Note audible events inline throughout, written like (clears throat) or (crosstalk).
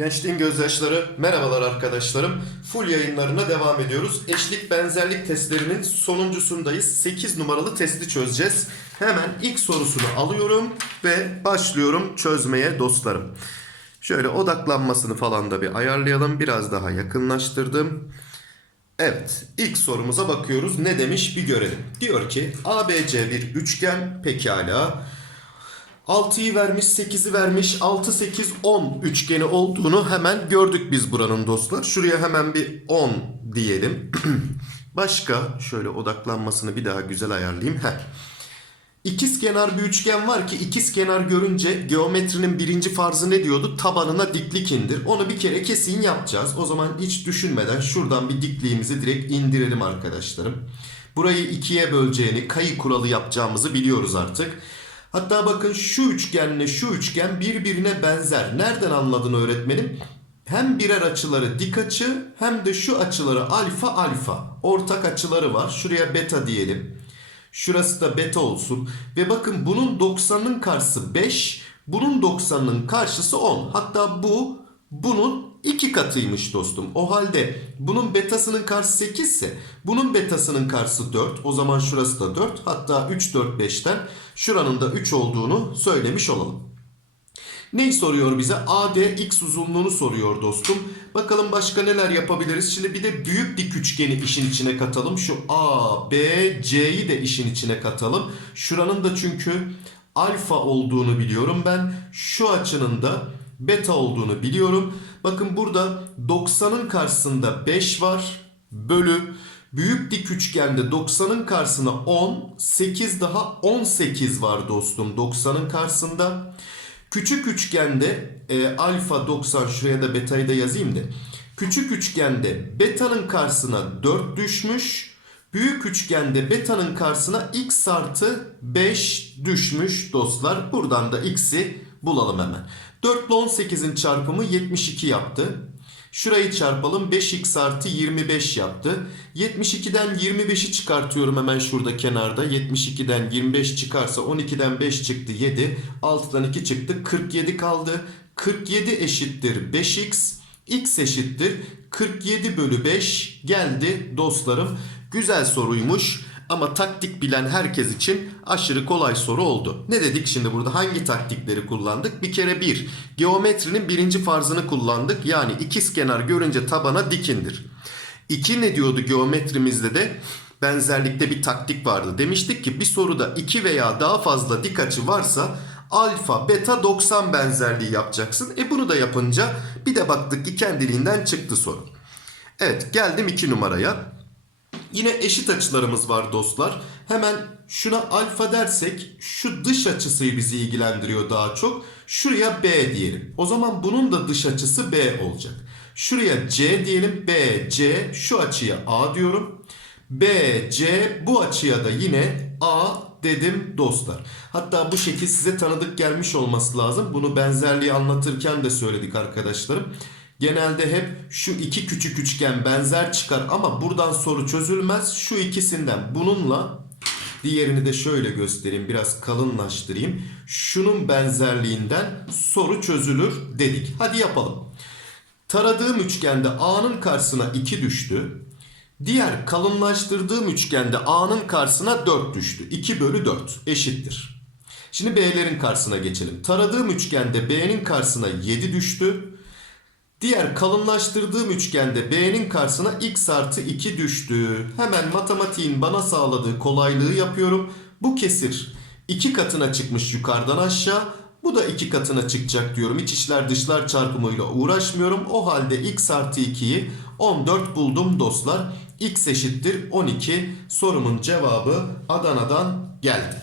Gençliğin gözyaşları, merhabalar arkadaşlarım. Full yayınlarına devam ediyoruz. Eşlik benzerlik testlerinin sonuncusundayız. 8 numaralı testi çözeceğiz. Hemen ilk sorusunu alıyorum ve başlıyorum çözmeye dostlarım. Şöyle odaklanmasını falan da bir ayarlayalım. Biraz daha yakınlaştırdım. Evet, ilk sorumuza bakıyoruz. Ne demiş bir görelim. Diyor ki ABC bir üçgen pekala. 6'yı vermiş, 8'i vermiş, 6, 8, 10 üçgeni olduğunu hemen gördük biz buranın dostlar. Şuraya hemen bir 10 diyelim. (clears throat) Başka şöyle odaklanmasını bir daha güzel ayarlayayım. Heh. İkiz kenar bir üçgen var ki ikiz kenar görünce geometrinin birinci farzı ne diyordu? Tabanına diklik indir. Onu bir kere kesin yapacağız. O zaman hiç düşünmeden şuradan bir dikliğimizi direkt indirelim arkadaşlarım. Burayı ikiye böleceğini, kayı kuralı yapacağımızı biliyoruz artık. Hatta bakın şu üçgenle şu üçgen birbirine benzer. Nereden anladın öğretmenim? Hem birer açıları dik açı hem de şu açıları alfa alfa. Ortak açıları var. Şuraya beta diyelim. Şurası da beta olsun. Ve bakın bunun 90'ın karşısı 5. Bunun 90'ın karşısı 10. Hatta bu bunun iki katıymış dostum. O halde bunun betasının karşısı 8 ise bunun betasının karşısı 4. O zaman şurası da 4. Hatta 3, 4, 5'ten şuranın da 3 olduğunu söylemiş olalım. Neyi soruyor bize? AD x uzunluğunu soruyor dostum. Bakalım başka neler yapabiliriz. Şimdi bir de büyük dik üçgeni işin içine katalım. Şu A, B, C'yi de işin içine katalım. Şuranın da çünkü alfa olduğunu biliyorum ben. Şu açının da beta olduğunu biliyorum. Bakın burada 90'ın karşısında 5 var. Bölü büyük dik üçgende 90'ın karşısına 10, 8 daha 18 var dostum 90'ın karşısında. Küçük üçgende e, alfa 90 şuraya da betayı da yazayım da. Küçük üçgende beta'nın karşısına 4 düşmüş. Büyük üçgende beta'nın karşısına x artı 5 düşmüş dostlar. Buradan da x'i bulalım hemen. 4 ile 18'in çarpımı 72 yaptı. Şurayı çarpalım 5x artı 25 yaptı. 72'den 25'i çıkartıyorum hemen şurada kenarda. 72'den 25 çıkarsa 12'den 5 çıktı 7. 6'dan 2 çıktı 47 kaldı. 47 eşittir 5x. x eşittir 47 bölü 5 geldi dostlarım. Güzel soruymuş. Ama taktik bilen herkes için aşırı kolay soru oldu. Ne dedik şimdi burada hangi taktikleri kullandık? Bir kere bir geometrinin birinci farzını kullandık. Yani ikiz kenar görünce tabana dikindir. İki ne diyordu geometrimizde de? Benzerlikte bir taktik vardı. Demiştik ki bir soruda iki veya daha fazla dik açı varsa alfa, beta 90 benzerliği yapacaksın. E bunu da yapınca bir de baktık ki kendiliğinden çıktı soru. Evet geldim 2 numaraya. Yine eşit açılarımız var dostlar. Hemen şuna alfa dersek şu dış açısı bizi ilgilendiriyor daha çok. Şuraya B diyelim. O zaman bunun da dış açısı B olacak. Şuraya C diyelim. B, C şu açıya A diyorum. B, C bu açıya da yine A dedim dostlar. Hatta bu şekil size tanıdık gelmiş olması lazım. Bunu benzerliği anlatırken de söyledik arkadaşlarım. Genelde hep şu iki küçük üçgen benzer çıkar ama buradan soru çözülmez. Şu ikisinden bununla diğerini de şöyle göstereyim biraz kalınlaştırayım. Şunun benzerliğinden soru çözülür dedik. Hadi yapalım. Taradığım üçgende A'nın karşısına 2 düştü. Diğer kalınlaştırdığım üçgende A'nın karşısına 4 düştü. 2 bölü 4 eşittir. Şimdi B'lerin karşısına geçelim. Taradığım üçgende B'nin karşısına 7 düştü. Diğer kalınlaştırdığım üçgende B'nin karşısına x artı 2 düştü. Hemen matematiğin bana sağladığı kolaylığı yapıyorum. Bu kesir 2 katına çıkmış yukarıdan aşağı. Bu da 2 katına çıkacak diyorum. İç içler dışlar çarpımıyla uğraşmıyorum. O halde x artı 2'yi 14 buldum dostlar. x eşittir 12. Sorumun cevabı Adana'dan geldi.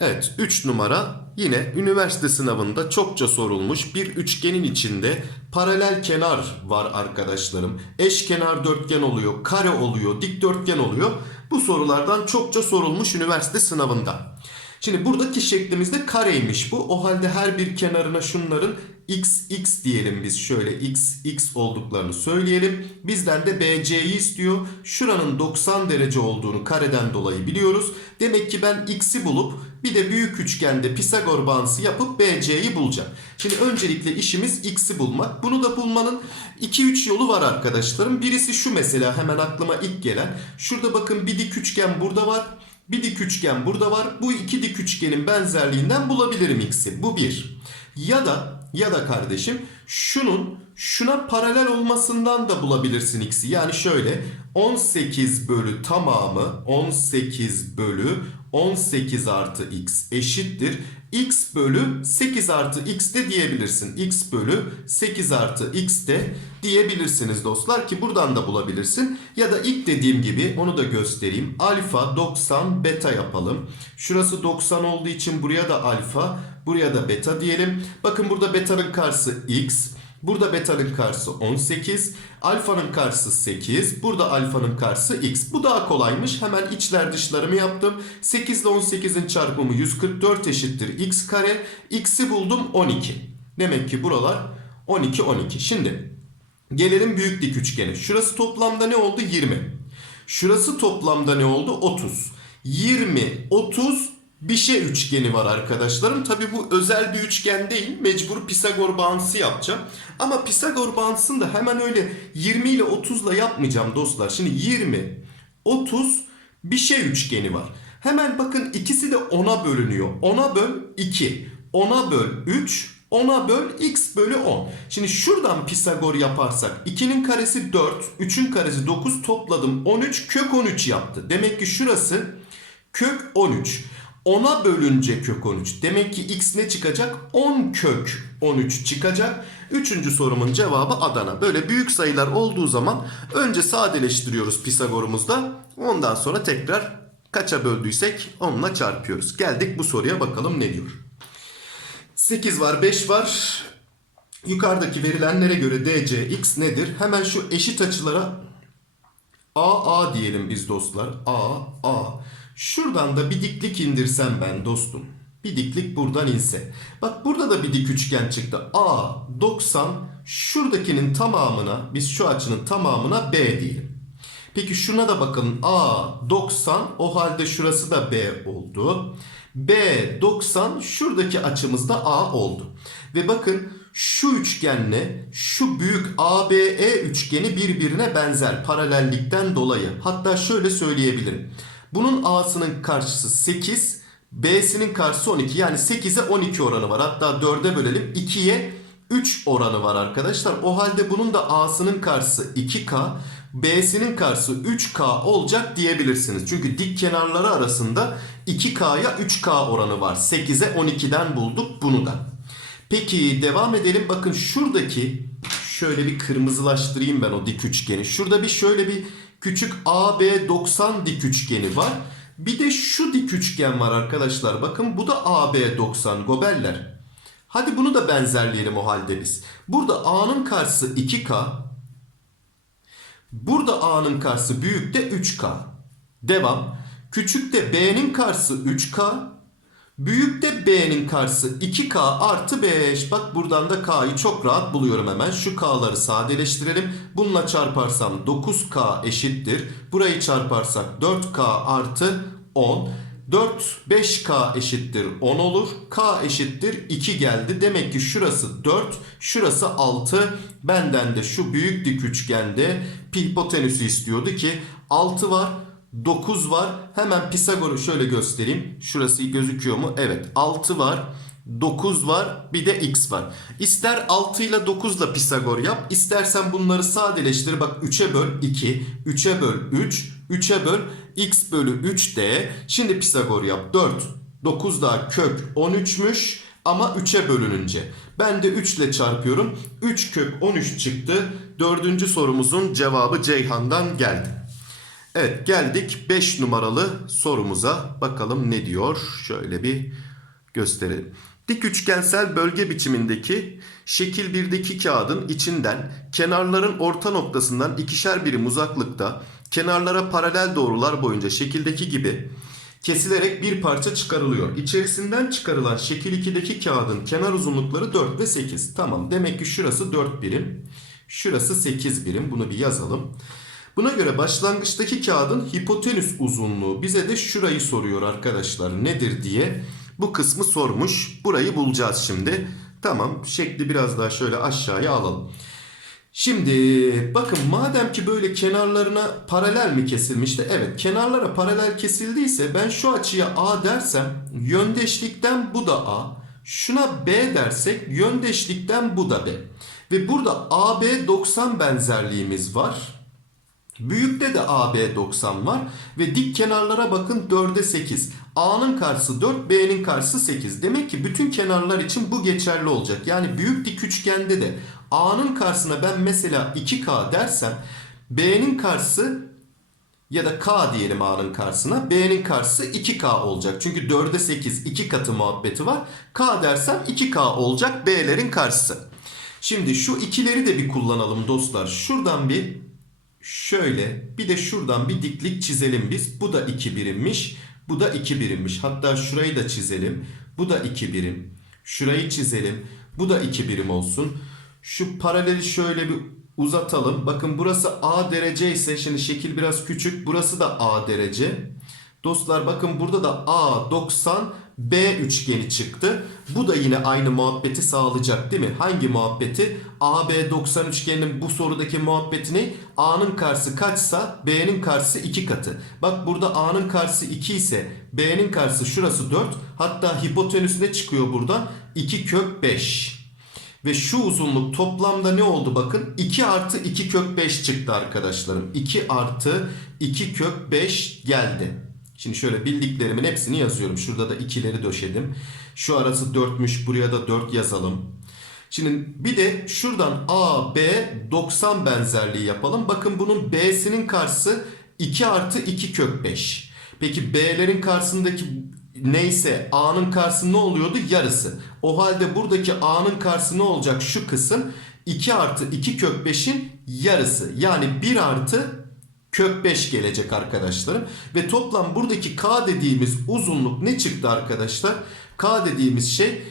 Evet 3 numara yine üniversite sınavında çokça sorulmuş bir üçgenin içinde paralel kenar var arkadaşlarım. Eşkenar dörtgen oluyor, kare oluyor, dikdörtgen oluyor. Bu sorulardan çokça sorulmuş üniversite sınavında. Şimdi buradaki şeklimizde kareymiş bu. O halde her bir kenarına şunların x x diyelim biz şöyle x x olduklarını söyleyelim. Bizden de BC'yi istiyor. Şuranın 90 derece olduğunu kareden dolayı biliyoruz. Demek ki ben x'i bulup bir de büyük üçgende Pisagor bağıntısı yapıp BC'yi bulacağım. Şimdi öncelikle işimiz x'i bulmak. Bunu da bulmanın 2-3 yolu var arkadaşlarım. Birisi şu mesela hemen aklıma ilk gelen. Şurada bakın bir dik üçgen burada var. Bir dik üçgen burada var. Bu iki dik üçgenin benzerliğinden bulabilirim x'i. Bu bir. Ya da ya da kardeşim şunun şuna paralel olmasından da bulabilirsin x'i. Yani şöyle 18 bölü tamamı 18 bölü 18 artı x eşittir. x bölü 8 artı x de diyebilirsin. x bölü 8 artı x de diyebilirsiniz dostlar ki buradan da bulabilirsin. Ya da ilk dediğim gibi onu da göstereyim. Alfa 90 beta yapalım. Şurası 90 olduğu için buraya da alfa buraya da beta diyelim. Bakın burada beta'nın karşısı x. Burada beta'nın karşısı 18. Alfanın karşısı 8. Burada alfanın karşısı x. Bu daha kolaymış. Hemen içler dışlarımı yaptım. 8 ile 18'in çarpımı 144 eşittir x kare. X'i buldum 12. Demek ki buralar 12 12. Şimdi gelelim büyük dik üçgene. Şurası toplamda ne oldu? 20. Şurası toplamda ne oldu? 30. 20, 30, bir şey üçgeni var arkadaşlarım. Tabi bu özel bir üçgen değil. Mecbur Pisagor bağıntısı yapacağım. Ama Pisagor bağıntısını da hemen öyle 20 ile 30 ile yapmayacağım dostlar. Şimdi 20, 30 bir şey üçgeni var. Hemen bakın ikisi de 10'a bölünüyor. 10'a böl 2, 10'a böl 3, 10'a böl x bölü 10. Şimdi şuradan Pisagor yaparsak 2'nin karesi 4, 3'ün karesi 9 topladım 13 kök 13 yaptı. Demek ki şurası kök 13. 10'a bölünce kök 13. Demek ki x ne çıkacak? 10 kök 13 çıkacak. Üçüncü sorumun cevabı Adana. Böyle büyük sayılar olduğu zaman önce sadeleştiriyoruz Pisagor'umuzda. Ondan sonra tekrar kaça böldüysek onunla çarpıyoruz. Geldik bu soruya bakalım ne diyor. 8 var 5 var. Yukarıdaki verilenlere göre DC x nedir? Hemen şu eşit açılara A A diyelim biz dostlar. A A. Şuradan da bir diklik indirsem ben dostum. Bir diklik buradan inse. Bak burada da bir dik üçgen çıktı. A 90 şuradakinin tamamına biz şu açının tamamına B diyelim. Peki şuna da bakın A 90 o halde şurası da B oldu. B 90 şuradaki açımız da A oldu. Ve bakın şu üçgenle şu büyük ABE üçgeni birbirine benzer paralellikten dolayı. Hatta şöyle söyleyebilirim. Bunun A'sının karşısı 8, B'sinin karşısı 12. Yani 8'e 12 oranı var. Hatta 4'e bölelim. 2'ye 3 oranı var arkadaşlar. O halde bunun da A'sının karşısı 2K, B'sinin karşısı 3K olacak diyebilirsiniz. Çünkü dik kenarları arasında 2K'ya 3K oranı var. 8'e 12'den bulduk bunu da. Peki devam edelim. Bakın şuradaki şöyle bir kırmızılaştırayım ben o dik üçgeni. Şurada bir şöyle bir küçük AB 90 dik üçgeni var. Bir de şu dik üçgen var arkadaşlar. Bakın bu da AB 90 gobeller. Hadi bunu da benzerleyelim o halde biz. Burada A'nın karşısı 2K. Burada A'nın karşısı büyük de 3K. Devam. Küçük de B'nin karşısı 3K. Büyük de B'nin karşısı 2K artı 5. Bak buradan da K'yı çok rahat buluyorum hemen. Şu K'ları sadeleştirelim. Bununla çarparsam 9K eşittir. Burayı çarparsak 4K artı 10. 4 5K eşittir 10 olur. K eşittir 2 geldi. Demek ki şurası 4, şurası 6. Benden de şu büyük dik üçgende hipotenüsü istiyordu ki 6 var. 9 var. Hemen Pisagor'u şöyle göstereyim. Şurası gözüküyor mu? Evet. 6 var. 9 var. Bir de x var. İster 6 ile 9 ile Pisagor yap. İstersen bunları sadeleştir. Bak 3'e böl 2. 3'e böl 3. 3'e böl x bölü 3 de. Şimdi Pisagor yap. 4. 9 daha kök 13'müş. Ama 3'e bölününce. Ben de 3 ile çarpıyorum. 3 kök 13 çıktı. Dördüncü sorumuzun cevabı Ceyhan'dan geldi. Evet geldik 5 numaralı sorumuza. Bakalım ne diyor? Şöyle bir gösterelim. Dik üçgensel bölge biçimindeki şekil 1'deki kağıdın içinden kenarların orta noktasından ikişer birim uzaklıkta kenarlara paralel doğrular boyunca şekildeki gibi kesilerek bir parça çıkarılıyor. İçerisinden çıkarılan şekil 2'deki kağıdın kenar uzunlukları 4 ve 8. Tamam demek ki şurası 4 birim. Şurası 8 birim. Bunu bir yazalım. Buna göre başlangıçtaki kağıdın hipotenüs uzunluğu bize de şurayı soruyor arkadaşlar. Nedir diye bu kısmı sormuş. Burayı bulacağız şimdi. Tamam şekli biraz daha şöyle aşağıya alalım. Şimdi bakın madem ki böyle kenarlarına paralel mi kesilmişti? Evet kenarlara paralel kesildiyse ben şu açıya A dersem yöndeşlikten bu da A. Şuna B dersek yöndeşlikten bu da B. Ve burada AB 90 benzerliğimiz var. Büyükte de AB 90 var ve dik kenarlara bakın 4'e 8. A'nın karşısı 4, B'nin karşısı 8. Demek ki bütün kenarlar için bu geçerli olacak. Yani büyük dik üçgende de A'nın karşısına ben mesela 2K dersem B'nin karşısı ya da K diyelim A'nın karşısına. B'nin karşısı 2K olacak. Çünkü 4'e 8 2 katı muhabbeti var. K dersem 2K olacak B'lerin karşısı. Şimdi şu ikileri de bir kullanalım dostlar. Şuradan bir Şöyle bir de şuradan bir diklik çizelim biz. Bu da 2 birimmiş. Bu da 2 birimmiş. Hatta şurayı da çizelim. Bu da 2 birim. Şurayı çizelim. Bu da 2 birim olsun. Şu paraleli şöyle bir uzatalım. Bakın burası A derece ise şimdi şekil biraz küçük. Burası da A derece. Dostlar bakın burada da A 90 B üçgeni çıktı. Bu da yine aynı muhabbeti sağlayacak değil mi? Hangi muhabbeti? AB 90 üçgeninin bu sorudaki muhabbetini A'nın karşısı kaçsa B'nin karşısı 2 katı. Bak burada A'nın karşısı 2 ise B'nin karşısı şurası 4. Hatta hipotenüs ne çıkıyor buradan? 2 kök 5. Ve şu uzunluk toplamda ne oldu bakın? 2 artı 2 kök 5 çıktı arkadaşlarım. 2 artı 2 kök 5 geldi. Şimdi şöyle bildiklerimin hepsini yazıyorum. Şurada da ikileri döşedim. Şu arası 4'müş. Buraya da 4 yazalım. Şimdi bir de şuradan A, B 90 benzerliği yapalım. Bakın bunun B'sinin karşısı 2 artı 2 kök 5. Peki B'lerin karşısındaki neyse A'nın karşısı ne oluyordu? Yarısı. O halde buradaki A'nın karşısı ne olacak? Şu kısım 2 artı 2 kök 5'in yarısı. Yani 1 artı kök 5 gelecek arkadaşlarım. Ve toplam buradaki K dediğimiz uzunluk ne çıktı arkadaşlar? K dediğimiz şey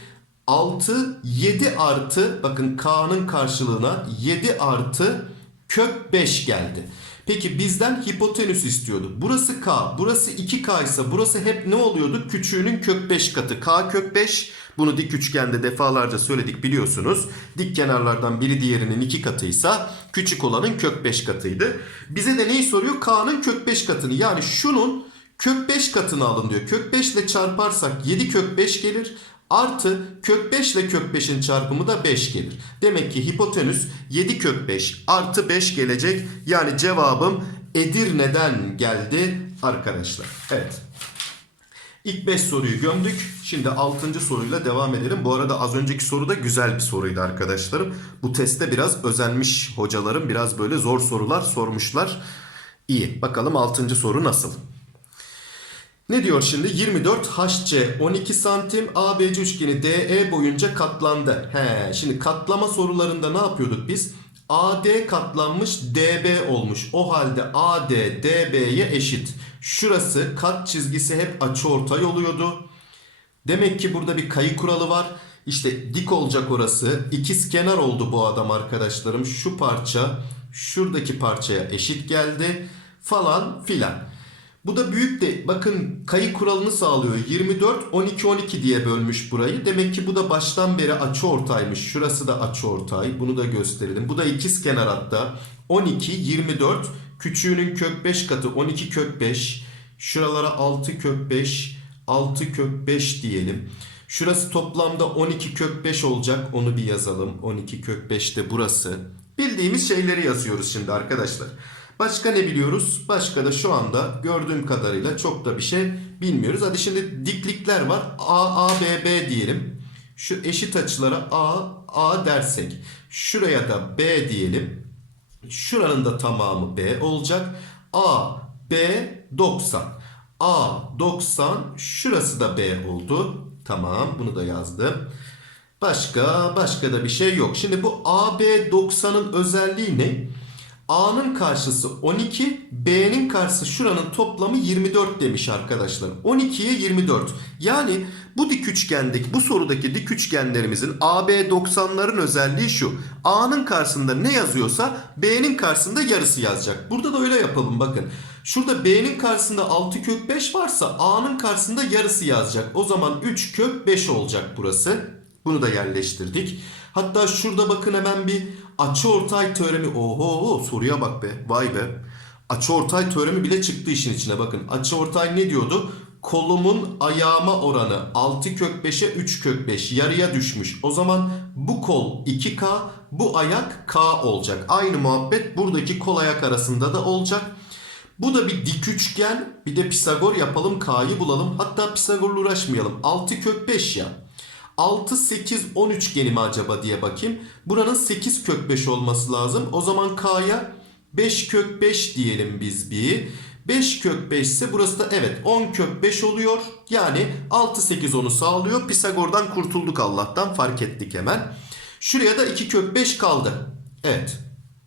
6, 7 artı bakın K'nın karşılığına 7 artı kök 5 geldi. Peki bizden hipotenüs istiyordu. Burası K, burası 2K ise burası hep ne oluyordu? Küçüğünün kök 5 katı. K kök 5 bunu dik üçgende defalarca söyledik biliyorsunuz. Dik kenarlardan biri diğerinin 2 katıysa küçük olanın kök 5 katıydı. Bize de neyi soruyor? K'nın kök 5 katını. Yani şunun kök 5 katını alın diyor. Kök 5 ile çarparsak 7 kök 5 gelir. Artı kök 5 ile kök 5'in çarpımı da 5 gelir. Demek ki hipotenüs 7 kök 5 artı 5 gelecek. Yani cevabım Edirne'den geldi arkadaşlar. Evet. İlk 5 soruyu gömdük. Şimdi 6. soruyla devam edelim. Bu arada az önceki soru da güzel bir soruydu arkadaşlarım. Bu testte biraz özenmiş hocalarım. Biraz böyle zor sorular sormuşlar. İyi. Bakalım 6. soru nasıl? Ne diyor şimdi? 24 HC 12 santim ABC üçgeni DE boyunca katlandı. He, şimdi katlama sorularında ne yapıyorduk biz? AD katlanmış DB olmuş. O halde AD DB'ye eşit. Şurası kat çizgisi hep açıortay oluyordu. Demek ki burada bir kayı kuralı var. İşte dik olacak orası. İkiz kenar oldu bu adam arkadaşlarım. Şu parça şuradaki parçaya eşit geldi falan filan. Bu da büyük de bakın kayı kuralını sağlıyor. 24 12 12 diye bölmüş burayı. Demek ki bu da baştan beri açı ortaymış. Şurası da açı ortay. Bunu da gösterelim. Bu da ikiz kenar hatta. 12 24 küçüğünün kök 5 katı 12 kök 5. Şuralara 6 kök 5 6 kök 5 diyelim. Şurası toplamda 12 kök 5 olacak. Onu bir yazalım. 12 kök 5 de burası. Bildiğimiz şeyleri yazıyoruz şimdi arkadaşlar. Başka ne biliyoruz? Başka da şu anda gördüğüm kadarıyla çok da bir şey bilmiyoruz. Hadi şimdi diklikler var. A, A, B, B diyelim. Şu eşit açılara A, A dersek. Şuraya da B diyelim. Şuranın da tamamı B olacak. A, B, 90. A, 90. Şurası da B oldu. Tamam bunu da yazdım. Başka başka da bir şey yok. Şimdi bu AB 90'ın özelliği ne? A'nın karşısı 12, B'nin karşısı şuranın toplamı 24 demiş arkadaşlar. 12'ye 24. Yani bu dik üçgendeki bu sorudaki dik üçgenlerimizin AB 90'ların özelliği şu. A'nın karşısında ne yazıyorsa B'nin karşısında yarısı yazacak. Burada da öyle yapalım bakın. Şurada B'nin karşısında 6 kök 5 varsa A'nın karşısında yarısı yazacak. O zaman 3 kök 5 olacak burası. Bunu da yerleştirdik. Hatta şurada bakın hemen bir açıortay teoremi. Oho soruya bak be. Vay be. Açıortay teoremi bile çıktı işin içine bakın. Açıortay ne diyordu? Kolumun ayağıma oranı 6 kök 5'e 3 kök 5 yarıya düşmüş. O zaman bu kol 2K bu ayak K olacak. Aynı muhabbet buradaki kol ayak arasında da olacak. Bu da bir dik üçgen. Bir de Pisagor yapalım K'yı bulalım. Hatta Pisagor'la uğraşmayalım. 6 kök 5 ya. 6, 8, 10 üçgeni mi acaba diye bakayım. Buranın 8 kök 5 olması lazım. O zaman K'ya 5 kök 5 diyelim biz bir. 5 kök 5 ise burası da evet 10 kök 5 oluyor. Yani 6, 8, 10'u sağlıyor. Pisagor'dan kurtulduk Allah'tan fark ettik hemen. Şuraya da 2 kök 5 kaldı. Evet.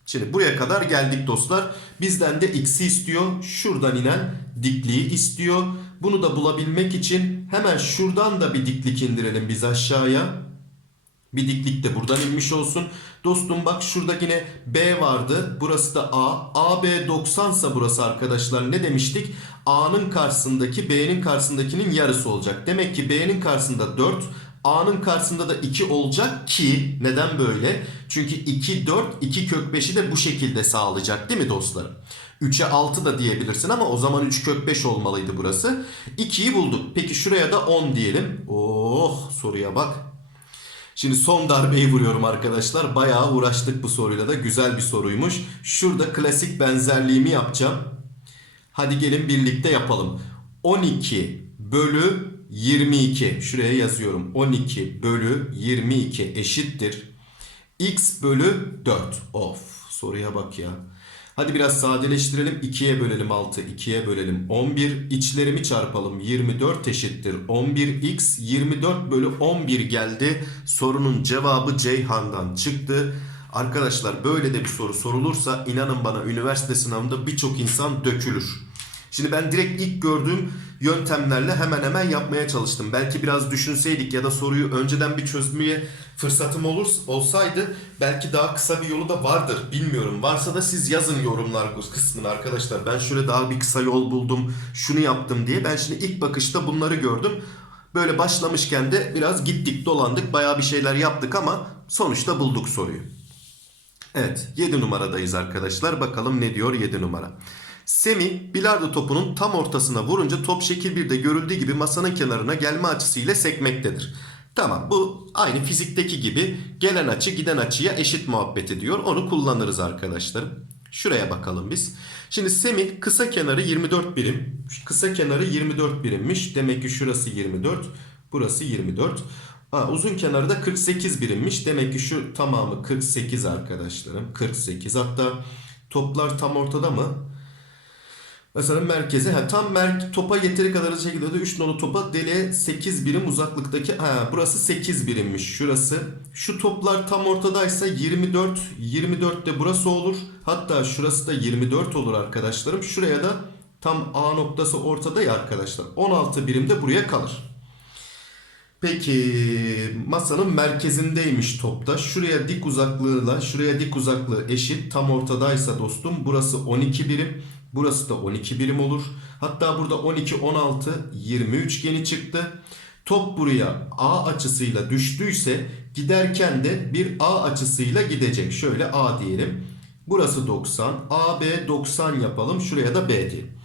Şimdi buraya kadar geldik dostlar. Bizden de x'i istiyor. Şuradan inen dikliği istiyor. Bunu da bulabilmek için hemen şuradan da bir diklik indirelim biz aşağıya. Bir diklik de buradan inmiş olsun. Dostum bak şurada yine B vardı. Burası da A. AB 90 ise burası arkadaşlar ne demiştik? A'nın karşısındaki B'nin karşısındakinin yarısı olacak. Demek ki B'nin karşısında 4. A'nın karşısında da 2 olacak ki neden böyle? Çünkü 2 4 2 kök 5'i de bu şekilde sağlayacak değil mi dostlarım? 3'e 6 da diyebilirsin ama o zaman 3 kök 5 olmalıydı burası. 2'yi bulduk. Peki şuraya da 10 diyelim. Oh soruya bak. Şimdi son darbeyi vuruyorum arkadaşlar. Bayağı uğraştık bu soruyla da. Güzel bir soruymuş. Şurada klasik benzerliğimi yapacağım. Hadi gelin birlikte yapalım. 12 bölü 22. Şuraya yazıyorum. 12 bölü 22 eşittir. X bölü 4. Of soruya bak ya. Hadi biraz sadeleştirelim. 2'ye bölelim 6. 2'ye bölelim 11. İçlerimi çarpalım. 24 eşittir. 11x 24 bölü 11 geldi. Sorunun cevabı Ceyhan'dan çıktı. Arkadaşlar böyle de bir soru sorulursa inanın bana üniversite sınavında birçok insan dökülür. Şimdi ben direkt ilk gördüğüm yöntemlerle hemen hemen yapmaya çalıştım. Belki biraz düşünseydik ya da soruyu önceden bir çözmeye fırsatım olur, olsaydı belki daha kısa bir yolu da vardır. Bilmiyorum. Varsa da siz yazın yorumlar kısmına arkadaşlar. Ben şöyle daha bir kısa yol buldum, şunu yaptım diye. Ben şimdi ilk bakışta bunları gördüm. Böyle başlamışken de biraz gittik dolandık bayağı bir şeyler yaptık ama sonuçta bulduk soruyu. Evet 7 numaradayız arkadaşlar. Bakalım ne diyor 7 numara. Semih bilardo topunun tam ortasına vurunca top şekil 1'de görüldüğü gibi masanın kenarına gelme açısıyla sekmektedir. Tamam bu aynı fizikteki gibi gelen açı giden açıya eşit muhabbet ediyor. Onu kullanırız arkadaşlarım. Şuraya bakalım biz. Şimdi Semih kısa kenarı 24 birim. Kısa kenarı 24 birimmiş. Demek ki şurası 24. Burası 24. Ha, uzun kenarı da 48 birimmiş. Demek ki şu tamamı 48 arkadaşlarım. 48. Hatta toplar tam ortada mı? Mesela merkeze ha, tam mer topa yeteri kadar hızlı şekilde de 3 nolu topa deliğe 8 birim uzaklıktaki ha burası 8 birimmiş şurası. Şu toplar tam ortadaysa 24 24 de burası olur. Hatta şurası da 24 olur arkadaşlarım. Şuraya da tam A noktası ortada ya arkadaşlar. 16 birim de buraya kalır. Peki masanın merkezindeymiş topta. Şuraya dik uzaklığıyla şuraya dik uzaklığı eşit. Tam ortadaysa dostum burası 12 birim. Burası da 12 birim olur. Hatta burada 12, 16, 20 üçgeni çıktı. Top buraya A açısıyla düştüyse giderken de bir A açısıyla gidecek. Şöyle A diyelim. Burası 90. AB 90 yapalım. Şuraya da B diyelim.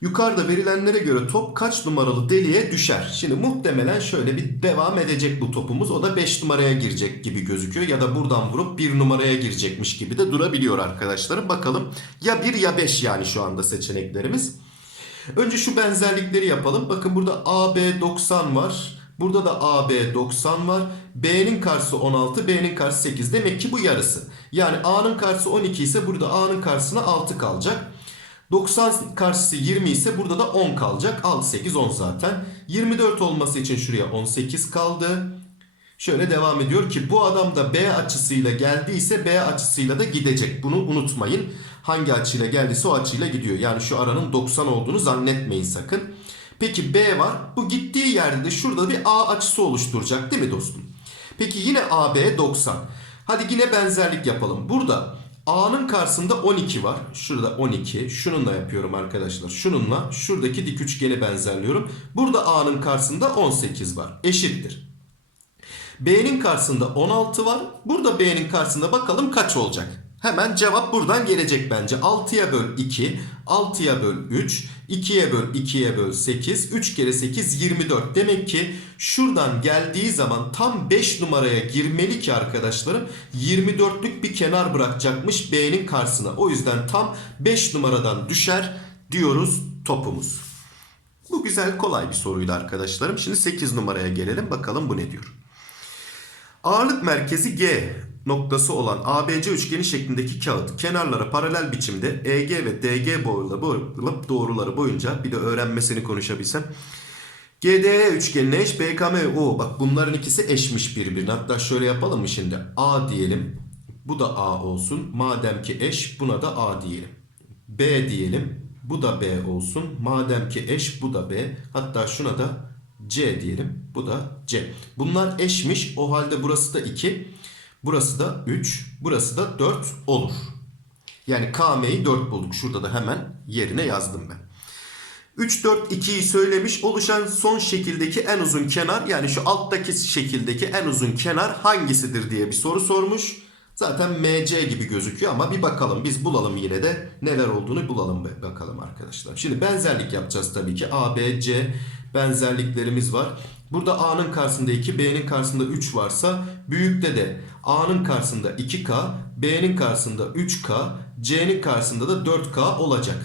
Yukarıda verilenlere göre top kaç numaralı deliğe düşer? Şimdi muhtemelen şöyle bir devam edecek bu topumuz. O da 5 numaraya girecek gibi gözüküyor. Ya da buradan vurup 1 numaraya girecekmiş gibi de durabiliyor arkadaşlarım. Bakalım ya 1 ya 5 yani şu anda seçeneklerimiz. Önce şu benzerlikleri yapalım. Bakın burada AB 90 var. Burada da AB 90 var. B'nin karşısı 16, B'nin karşısı 8. Demek ki bu yarısı. Yani A'nın karşısı 12 ise burada A'nın karşısına 6 kalacak. 90 karşısı 20 ise burada da 10 kalacak. 6, 8, 10 zaten. 24 olması için şuraya 18 kaldı. Şöyle devam ediyor ki bu adam da B açısıyla geldiyse B açısıyla da gidecek. Bunu unutmayın. Hangi açıyla geldiyse o açıyla gidiyor. Yani şu aranın 90 olduğunu zannetmeyin sakın. Peki B var. Bu gittiği yerde de şurada bir A açısı oluşturacak değil mi dostum? Peki yine AB 90. Hadi yine benzerlik yapalım. Burada A'nın karşısında 12 var. Şurada 12. Şununla yapıyorum arkadaşlar. Şununla şuradaki dik üçgeni benzerliyorum. Burada A'nın karşısında 18 var. Eşittir. B'nin karşısında 16 var. Burada B'nin karşısında bakalım kaç olacak? Hemen cevap buradan gelecek bence. 6'ya böl 2, 6'ya böl 3, 2'ye böl 2'ye böl 8, 3 kere 8 24. Demek ki şuradan geldiği zaman tam 5 numaraya girmeli ki arkadaşlarım 24'lük bir kenar bırakacakmış B'nin karşısına. O yüzden tam 5 numaradan düşer diyoruz topumuz. Bu güzel kolay bir soruydu arkadaşlarım. Şimdi 8 numaraya gelelim bakalım bu ne diyor. Ağırlık merkezi G noktası olan ABC üçgeni şeklindeki kağıt kenarlara paralel biçimde EG ve DG boyları, doğruları boyunca bir de öğrenmesini konuşabilsem GDE üçgenine eş BKM o bak bunların ikisi eşmiş birbirine hatta şöyle yapalım mı şimdi A diyelim bu da A olsun madem ki eş buna da A diyelim B diyelim bu da B olsun madem ki eş bu da B hatta şuna da C diyelim. Bu da C. Bunlar eşmiş. O halde burası da 2. Burası da 3. Burası da 4 olur. Yani KM'yi 4 bulduk. Şurada da hemen yerine yazdım ben. 3, 4, 2'yi söylemiş. Oluşan son şekildeki en uzun kenar yani şu alttaki şekildeki en uzun kenar hangisidir diye bir soru sormuş. Zaten MC gibi gözüküyor ama bir bakalım biz bulalım yine de neler olduğunu bulalım bakalım arkadaşlar. Şimdi benzerlik yapacağız tabii ki. A, B, C benzerliklerimiz var. Burada A'nın karşısında 2, B'nin karşısında 3 varsa büyükte de A'nın karşısında 2K, B'nin karşısında 3K, C'nin karşısında da 4K olacak.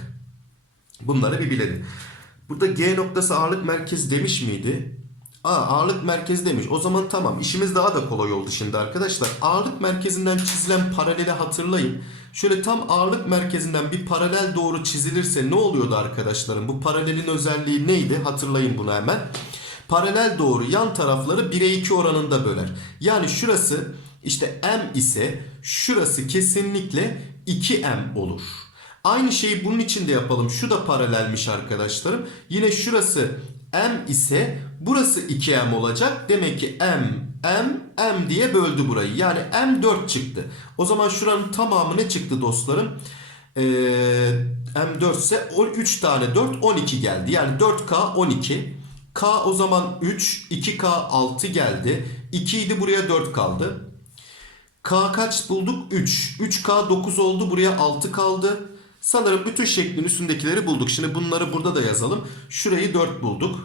Bunları bir bilelim. Burada G noktası ağırlık merkezi demiş miydi? Aa ağırlık merkezi demiş. O zaman tamam işimiz daha da kolay oldu şimdi arkadaşlar. Ağırlık merkezinden çizilen paraleli hatırlayın. Şöyle tam ağırlık merkezinden bir paralel doğru çizilirse ne oluyordu arkadaşlarım? Bu paralelin özelliği neydi? Hatırlayın bunu hemen. Paralel doğru yan tarafları 1'e 2 oranında böler. Yani şurası işte M ise şurası kesinlikle 2M olur. Aynı şeyi bunun için de yapalım. Şu da paralelmiş arkadaşlarım. Yine şurası M ise burası 2M olacak. Demek ki M, M, M diye böldü burayı. Yani M 4 çıktı. O zaman şuranın tamamı ne çıktı dostlarım? Ee, M 4 ise 3 tane 4 12 geldi. Yani 4K 12. K o zaman 3, 2K 6 geldi. 2 idi buraya 4 kaldı. K kaç bulduk? 3. 3K 9 oldu buraya 6 kaldı. Sanırım bütün şeklin üstündekileri bulduk. Şimdi bunları burada da yazalım. Şurayı 4 bulduk.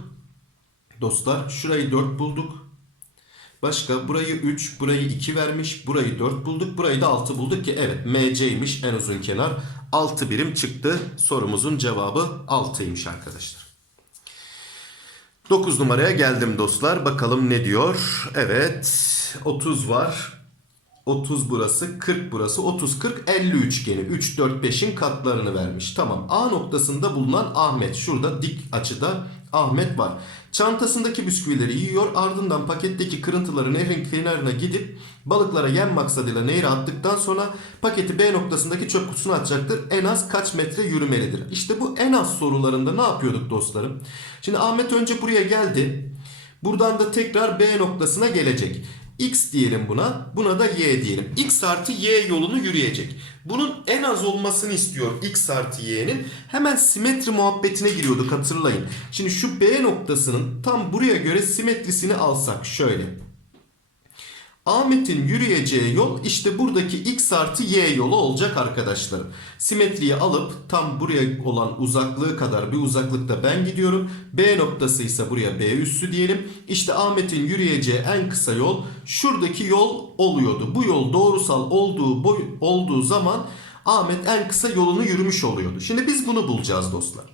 Dostlar şurayı 4 bulduk. Başka burayı 3, burayı 2 vermiş. Burayı 4 bulduk. Burayı da 6 bulduk ki evet MC'ymiş en uzun kenar. 6 birim çıktı. Sorumuzun cevabı 6'ymış arkadaşlar. 9 numaraya geldim dostlar. Bakalım ne diyor? Evet 30 var. 30 burası, 40 burası, 30, 40, 50 üçgeni. 3, 4, 5'in katlarını vermiş. Tamam. A noktasında bulunan Ahmet. Şurada dik açıda Ahmet var. Çantasındaki bisküvileri yiyor. Ardından paketteki kırıntıları nehrin kenarına gidip balıklara yem maksadıyla nehre attıktan sonra paketi B noktasındaki çöp kutusuna atacaktır. En az kaç metre yürümelidir? İşte bu en az sorularında ne yapıyorduk dostlarım? Şimdi Ahmet önce buraya geldi. Buradan da tekrar B noktasına gelecek. X diyelim buna. Buna da Y diyelim. X artı Y yolunu yürüyecek. Bunun en az olmasını istiyor X artı Y'nin. Hemen simetri muhabbetine giriyorduk hatırlayın. Şimdi şu B noktasının tam buraya göre simetrisini alsak şöyle. Ahmet'in yürüyeceği yol işte buradaki x artı y yolu olacak arkadaşlarım. Simetriyi alıp tam buraya olan uzaklığı kadar bir uzaklıkta ben gidiyorum. B noktası ise buraya B üssü diyelim. İşte Ahmet'in yürüyeceği en kısa yol şuradaki yol oluyordu. Bu yol doğrusal olduğu boy, olduğu zaman Ahmet en kısa yolunu yürümüş oluyordu. Şimdi biz bunu bulacağız dostlar.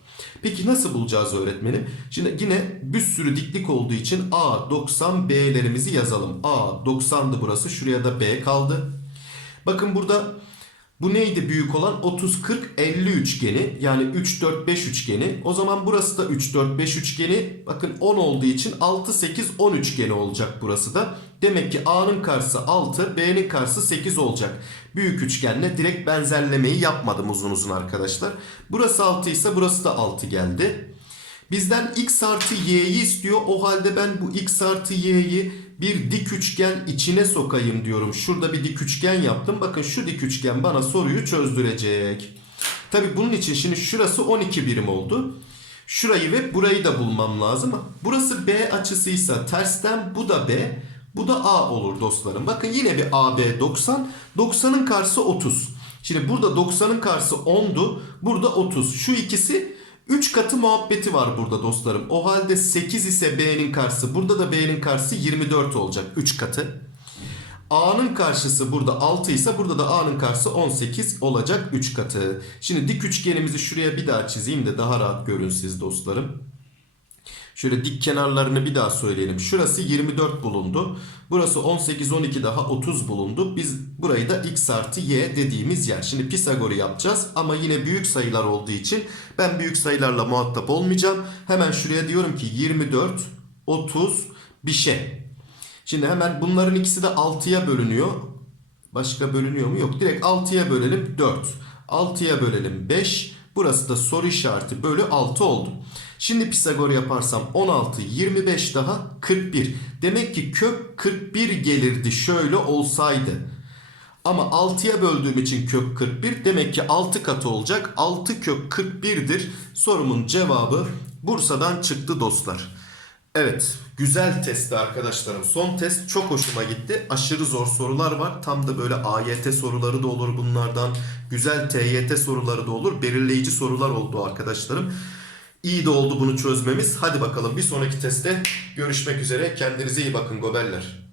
Peki nasıl bulacağız öğretmenim? Şimdi yine bir sürü diklik olduğu için A 90 B'lerimizi yazalım. A 90'dı burası. Şuraya da B kaldı. Bakın burada Bu neydi büyük olan? 30, 40, 50 üçgeni. Yani 3, 4, 5 üçgeni. O zaman burası da 3, 4, 5 üçgeni. Bakın 10 olduğu için 6, 8, 10 üçgeni olacak burası da. Demek ki A'nın karşısı 6, B'nin karşısı 8 olacak. Büyük üçgenle direkt benzerlemeyi yapmadım uzun uzun arkadaşlar. Burası 6 ise burası da 6 geldi. Bizden x artı y'yi istiyor. O halde ben bu x artı y'yi bir dik üçgen içine sokayım diyorum. Şurada bir dik üçgen yaptım. Bakın şu dik üçgen bana soruyu çözdürecek. Tabi bunun için şimdi şurası 12 birim oldu. Şurayı ve burayı da bulmam lazım. Burası B açısıysa tersten bu da B. Bu da A olur dostlarım. Bakın yine bir AB 90. 90'ın karşısı 30. Şimdi burada 90'ın karşısı 10'du. Burada 30. Şu ikisi 3 katı muhabbeti var burada dostlarım. O halde 8 ise B'nin karşısı. Burada da B'nin karşısı 24 olacak. 3 katı. A'nın karşısı burada 6 ise burada da A'nın karşısı 18 olacak 3 katı. Şimdi dik üçgenimizi şuraya bir daha çizeyim de daha rahat görün siz dostlarım. Şöyle dik kenarlarını bir daha söyleyelim. Şurası 24 bulundu. Burası 18, 12 daha 30 bulundu. Biz burayı da x artı y dediğimiz yer. Şimdi Pisagor'u yapacağız ama yine büyük sayılar olduğu için ben büyük sayılarla muhatap olmayacağım. Hemen şuraya diyorum ki 24, 30 bir şey. Şimdi hemen bunların ikisi de 6'ya bölünüyor. Başka bölünüyor mu? Yok. Direkt 6'ya bölelim 4. 6'ya bölelim 5. Burası da soru işareti bölü 6 oldu. Şimdi Pisagor yaparsam 16, 25 daha 41. Demek ki kök 41 gelirdi şöyle olsaydı. Ama 6'ya böldüğüm için kök 41 demek ki 6 katı olacak. 6 kök 41'dir. Sorumun cevabı Bursa'dan çıktı dostlar. Evet, güzel testti arkadaşlarım. Son test çok hoşuma gitti. Aşırı zor sorular var. Tam da böyle AYT soruları da olur bunlardan. Güzel TYT soruları da olur. Belirleyici sorular oldu arkadaşlarım. İyi de oldu bunu çözmemiz. Hadi bakalım bir sonraki testte görüşmek üzere. Kendinize iyi bakın goberler.